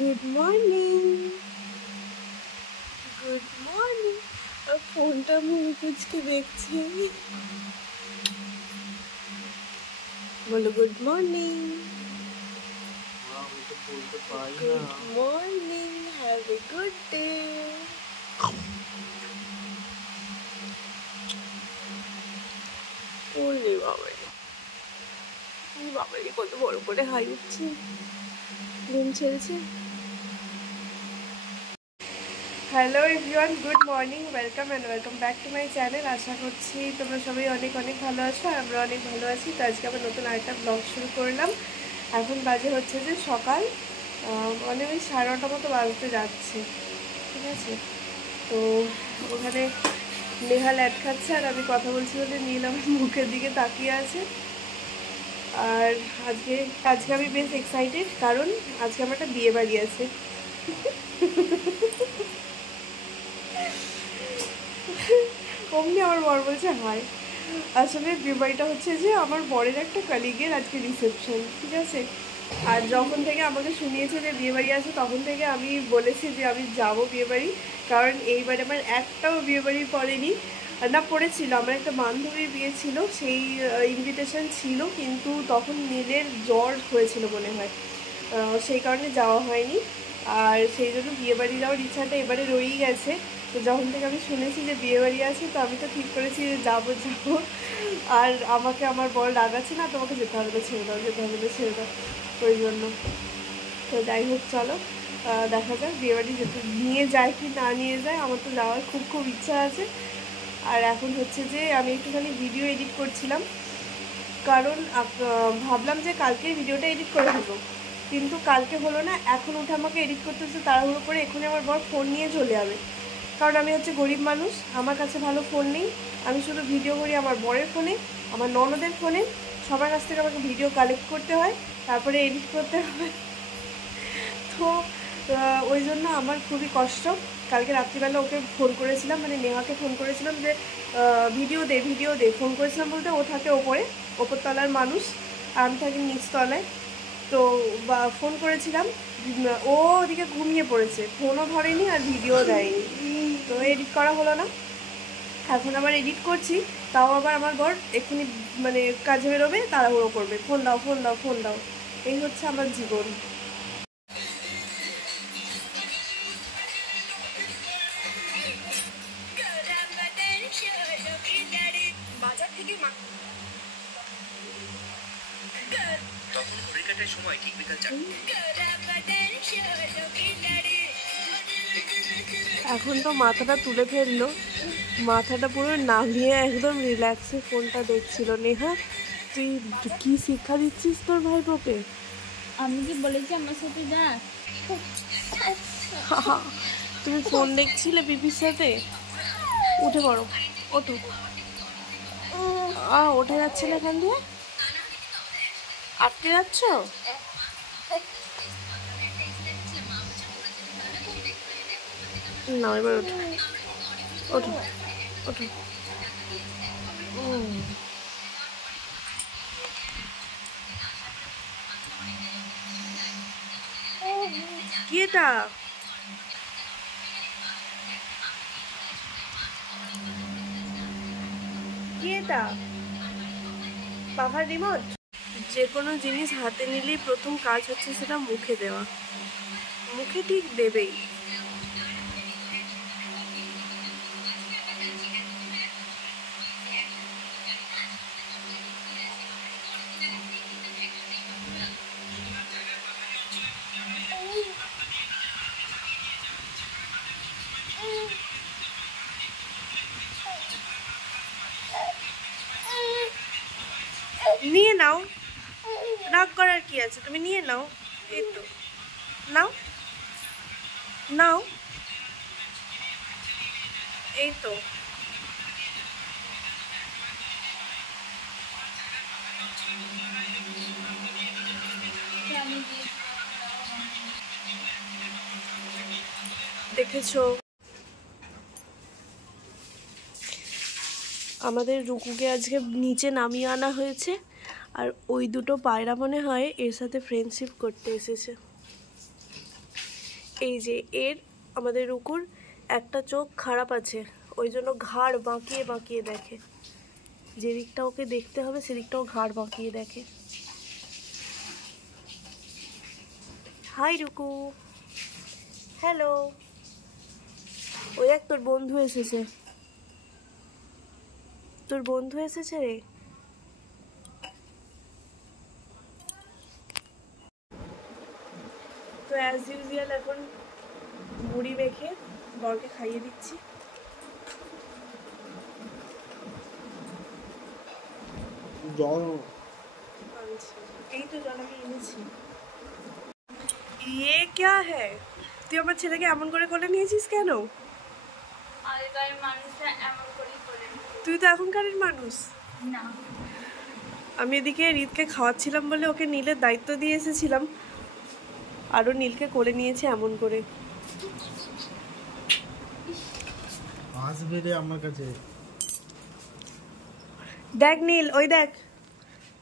Good morning, good morning. আর ফোনটা মুখ কুচকে দেখছি, বলো good morning. Good morning, have a good day. ওরে বাবা, বাবারে কত বড় করে হাই উঠছে, ঘুম ছেড়েছে। Hello everyone, good morning, welcome and welcome back to my channel. আশা করছি তোমরা সবাই অনেক অনেক ভালো আছো, আর আমরা অনেক ভালো আছি। তো আজকে আবার নতুন আরেকটা ব্লগ শুরু করলাম। এখন বাজে হচ্ছে যে সকাল মানে ওই 9:30 মতো বাজতে যাচ্ছে, ঠিক আছে। তো ওখানে নেহাল অ্যাড খাচ্ছে আর আমি কথা বলছি বলে নীল আমার মুখের দিকে তাকিয়ে আছে। আর আজকে আমি বেশ এক্সাইটেড, কারণ আজকে আমার একটা বিয়ে বাড়ি আছে। অমনি আমার বর বলছে হাই। আসলে বিয়ে বাড়িটা হচ্ছে যে আমার বরের একটা কলিগের আজকে রিসেপশন, ঠিক আছে। আর যখন থেকে আমাকে শুনিয়েছে যে বিয়ে বাড়ি আছে, তখন থেকে আমি বলেছি যে আমি যাবো বিয়ে বাড়ি। কারণ এইবারে আমার একটাও বিয়ে বাড়ি পড়েনি, না পড়েছিল। আমার একটা বান্ধবীর বিয়ে ছিল, সেই ইনভিটেশন ছিল, কিন্তু তখন নীলের জ্বর হয়েছিল মনে হয়, সেই কারণে যাওয়া হয়নি। আর সেই জন্য বিয়েবাড়ি যাওয়ার ইচ্ছাটা এবারে রয়েই গেছে। তো যখন থেকে আমি শুনেছি যে বিয়েবাড়ি আছে, তো আমি তো ঠিক করেছি যে যাবো। আর আমাকে আমার বর রাগাচ্ছে, না তোমাকে যেতে হবে না, ছেড়ে দাও, যেতে হবে না, ছেড়ে দাও, ওই জন্য। তো যাই হোক, চলো দেখা যাক বিয়েবাড়ি যেতে নিয়ে যায় কি না নিয়ে যায়। আমার তো যাওয়ার খুব খুব ইচ্ছা আছে। আর এখন হচ্ছে যে আমি একটুখানি ভিডিও এডিট করছিলাম, কারণ ভাবলাম যে কালকে ভিডিওটা এডিট করে দেবো, কিন্তু কালকে হলো না। এখন উঠে আমাকে এডিট করতে হচ্ছে তাড়াহুড়ো করে। এখনই আমার বর ফোন নিয়ে চলে যাবে, কারণ আমি হচ্ছে গরিব মানুষ, আমার কাছে ভালো ফোন নেই। আমি শুধু ভিডিও করি আমার বরের ফোনে, আমার ননদের ফোনে। সবার কাছ থেকে আমাকে ভিডিও কালেক্ট করতে হয়, তারপরে এডিট করতে হয়। তো ওই জন্য আমার খুবই কষ্ট। কালকে রাত্রিবেলা ওকে ফোন করেছিলাম, মানে নেহাকে ফোন করেছিলাম যে ভিডিও দে। ফোন করেছিলাম বলতে, ও থাকে ওপরতলার মানুষ, আর আমি থাকি নিচতলায়। তো ফোন করেছিলাম, ও ওদিকে ঘুমিয়ে পড়েছে, ফোনও ধরেনি আর ভিডিও দেয়নি। তো এডিট করা হলো না। এখন আবার এডিট করছি, তাও আবার আমার বর এক্ষুনি মানে কাজে বেরোবে, তাড়াহুড়ো করবে, ফোন দাও ফোন দাও ফোন দাও। এই হচ্ছে আমার জীবন। বাজার থেকে সময় ঠিক বিকাল 4। এখন তো মাথাটা তুলে ফেললো, মাথাটা পুরো নামিয়ে একদম রিল্যাক্সে ফোনটা দেখছিল। নেহা, তুই কি শিক্ষা দিচ্ছিস তোর ভাইপোকে? আমি কি বলেছি আমার সাথে যা? তুমি ফোন দেখছিলে পিপির সাথে? উঠে পড়ো, ওঠো। উঠে যাচ্ছে না এখান দিয়ে, আটকে যাচ্ছ। না, এবার ওঠো ওঠো ওঠো। কি এটা? কি এটা? পাখার রিমোট। যে কোনো জিনিস হাতে নিলেই প্রথম কাজ হচ্ছে সেটা মুখে দেওয়া। মুখে ঠিক দেবেই। নিয়ে নাও, রাগ করার কি আছে, তুমি নিয়ে নাও। এই তো, নাও নাও, এই তো। দেখেছো, আমাদের রুকুকে আজকে নিচে নামিয়ে আনা হয়েছে, আর ওই দুটো পায়রা মনে হয় এর সাথে ফ্রেন্ডশিপ করতে এসেছে। এই যে এর আমাদের রুকুর একটা চোখ খারাপ আছে, ওই জন্য ঘাড় বাঁকিয়ে বাঁকিয়ে দেখে, যেদিকটা ওকে দেখতে হবে সেদিকটাও ঘাড় বাঁকিয়ে দেখে। হাই রুকু, হ্যালো। ওই এক তোর বন্ধু এসেছে, তোর বন্ধু এসেছে রে। তো অ্যাজ ইউজুয়াল এখন মুড়ি মেখে বরকে খাইয়ে দিচ্ছি। এই তো জল আমি এনেছি। ইয়ে ক্যা হ্যায়, তুই আমার ছেলেকে এমন করে কোলে নিয়েছিস কেন? আগেকার মানুষরা এমন করেই করে। তুই তো এখনকারের মানুষ না, আমি এদিকে রিতকে খাওয়াচ্ছিলাম বলে ওকে নীলের দায়িত্ব দিয়ে এসেছিলাম, আরও নীলকে কোলে নিয়েছে এমন করে। আসবে রে আমার কাছে। দেখ নীল, ওই দেখ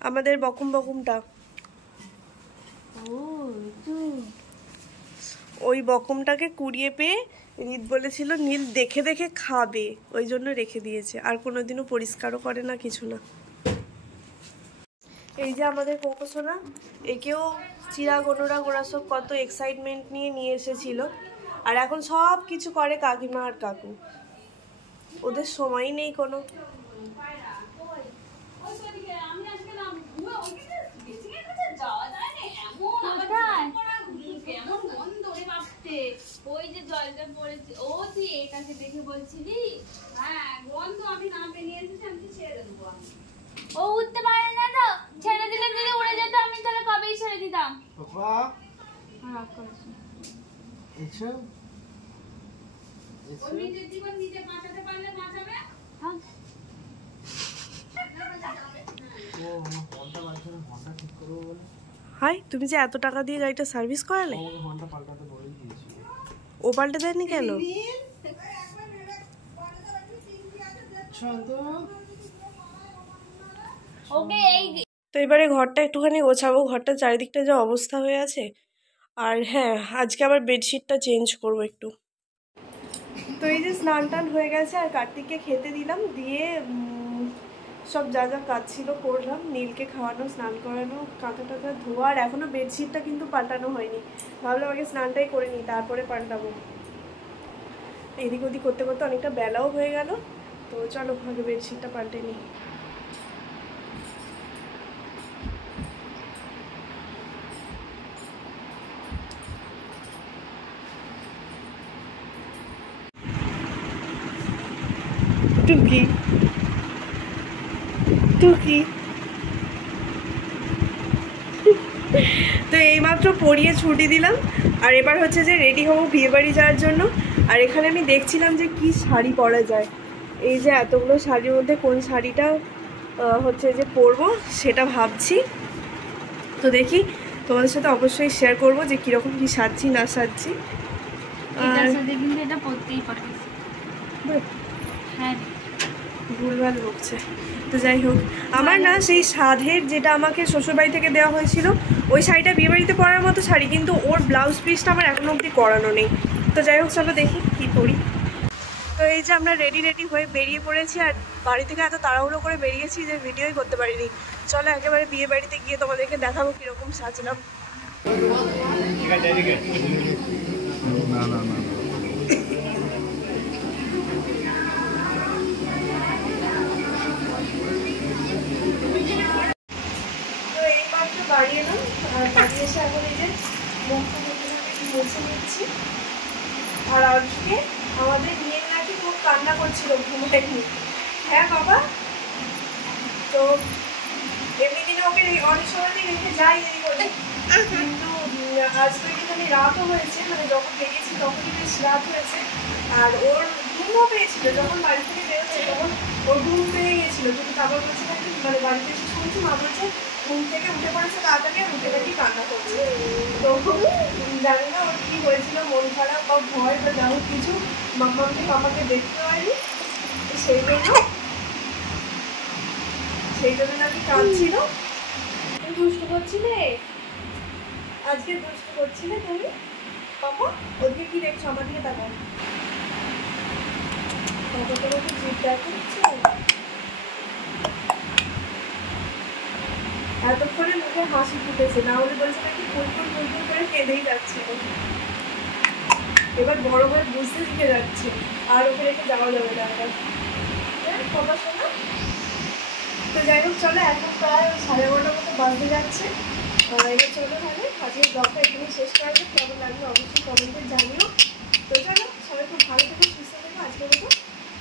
আমাদের বকুমটা, ওই বকুমটাকে কুড়িয়ে পেয়ে রিত বলেছিল নীল দেখে দেখে খাবে, ওই জন্য রেখে দিয়েছে, আর কোনোদিনও পরিষ্কারও করে না কিছু না। এই যে আমাদের কোকোসোনা, একেও চিরাগ অনুরাগ ওরা সব কত এক্সাইটমেন্ট নিয়ে এসেছিল, আর এখন সব কিছু করে কাকিমা আর কাকু, ওদের সময়ই নেই কোনো। ওই যে জলটা পড়েছে, ও তুই এটাকে দেখে বলছিলি? হ্যাঁ, গন্ধ আমি না পেয়ে এসেছি, আমি ছেড়ে দেবো। ও উঠতে পারে না তো, ছেড়ে দিলে যদি উড়ে যেত, আমি তাহলে কবেই ছেড়ে দিতাম। পাপা রাগ করেছি। এসো ও নিজের জীবন নিজে বাঁচাতে পারলে বাঁচাবে। হ্যাঁ, ও আমার ফোনটা বাজছে না, ফোনটা ঠিক করবো বলে। হাই, তুমি যে এত টাকা দিয়ে গাড়িটা সার্ভিস করালে, আমাকে ফোনটা পাল্টাতে বলে দিয়েছি। ও পাল্টে দেয়নি কেন? শান্ত। ওকে এই তো এবারে ঘরটা একটুখানি গোছাবো, ঘরটা চারিদিকটা যা অবস্থা হয়ে আছে। আর হ্যাঁ, আজকে আবার বেডশিটটা চেঞ্জ করবো একটু। তো এই যে স্নান টান হয়ে গেছে, আর কার্তিককে খেতে দিলাম, দিয়ে সব যা যা কাজ ছিল করলাম, নীলকে খাওয়ানো, স্নান করানো, কাঁথা টাথা ধোয়া, আর এখনও বেডশিটটা কিন্তু পাল্টানো হয়নি। ভাবলাম আগে স্নানটাই করে নিই, তারপরে পাল্টাবো। এদিক ওদিক করতে করতে অনেকটা বেলাও হয়ে গেল, তো চলো আগে বেডশিটটা পাল্টে নিই। টুকি টুকি তো এইমাত্র পরিয়ে ছুটি দিলাম, আর এবার হচ্ছে যে রেডি হবো বিয়েবাড়ি যাওয়ার জন্য। আর এখানে আমি দেখছিলাম যে কি শাড়ি পরা যায়, এই যে এতগুলো শাড়ির মধ্যে কোন শাড়িটা হচ্ছে যে পরবো সেটা ভাবছি। তো দেখি, তোমাদের সাথে অবশ্যই শেয়ার করবো যে কীরকম কী সাজছি না সাজছি। এটার সাথে কিন্তু এটা পড়তেই পারিস। হ্যাঁ, ভুলভাল বকছে। তো যাই হোক, আমার না সেই সাধের যেটা আমাকে শ্বশুরবাড়ি থেকে দেওয়া হয়েছিল, ওই শাড়িটা বিয়েবাড়িতে পরার মতো শাড়ি, কিন্তু ওর ব্লাউজ পিসটা আমার এখনো অবধি করানো নেই। তো যাই হোক, চলো দেখি কী করি। তো এই যে আমরা রেডি হয়ে বেরিয়ে পড়েছি, আর বাড়ি থেকে এত তাড়াহুড়ো করে বেরিয়েছি যে ভিডিওই করতে পারিনি। চলো একেবারে বিয়ে বাড়িতে গিয়ে তোমাদেরকে দেখাবো কীরকম সাজলাম। না না না, তো এইমাত্র বাড়ি এলাম, আর বাড়ি এসে এখন এই যে মুখটা মুছে নিচ্ছি। আর আজকে আমাদের নিয়ে নাকি খুব কান্না করছিল, ঘুমায়নি। হ্যাঁ বাবা, তো এমনি দিনে ওকে অনেক সময় রেখে যাই দেরি করে, কিন্তু আজ তো একটুখানি রাতও হয়েছে, মানে যখন বেরিয়েছি তখনই বেশ রাত হয়েছে। আর ওর ঘুমও পেয়েছিল, যখন বাড়ি থেকে বেরোচ্ছে তখন ওর ঘুম পেয়ে গেছিলো, কিন্তু তারপর বলছে নাকি, মানে বাড়িতে এসে শুনছি মা বলছে ঘুম থেকে উঠে পড়েছে তাড়াতাড়ি, আর উঠে নাকি কান্না করছে। তো জানি না ওর কী হয়েছিল, মন খারাপ বা ভয় বা যা হোক কিছু, মামাকে পাপাকে দেখতে পারিনি, সেই জন্য নাকি কাঁদছিল। দুষ্টু করছিলে, আজকে দুষ্টু করছিলে তুমি? পাপা ওদিকে কি দেখছো? আমার দিকে তাকাও। পাপা তোমাকে জিভ দেখাচ্ছে। এতক্ষণে মুখে হাসি ফুটেছে, না হলে বলছে নাকি ফুলফুল ফুলফুল করে কেঁদেই যাচ্ছিল। এবার বড় হয়ে বুঝতে শিখে যাচ্ছে, আর ওকে রেখে যাওয়া যাবে না। হ্যাঁ কথা শোনা। তো যাই হোক চলো, এখন প্রায় 11:30 মতো বাজতে যাচ্ছে। এবার চলো তাহলে আজকের ব্লগটা এখানে শেষ করা যাক। কেমন লাগলো অবশ্যই কমেন্টে জানিও। তো চলো সবাই খুব ভালো থেকো, সুস্থ থেকো। আজকের মতো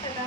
টাটা।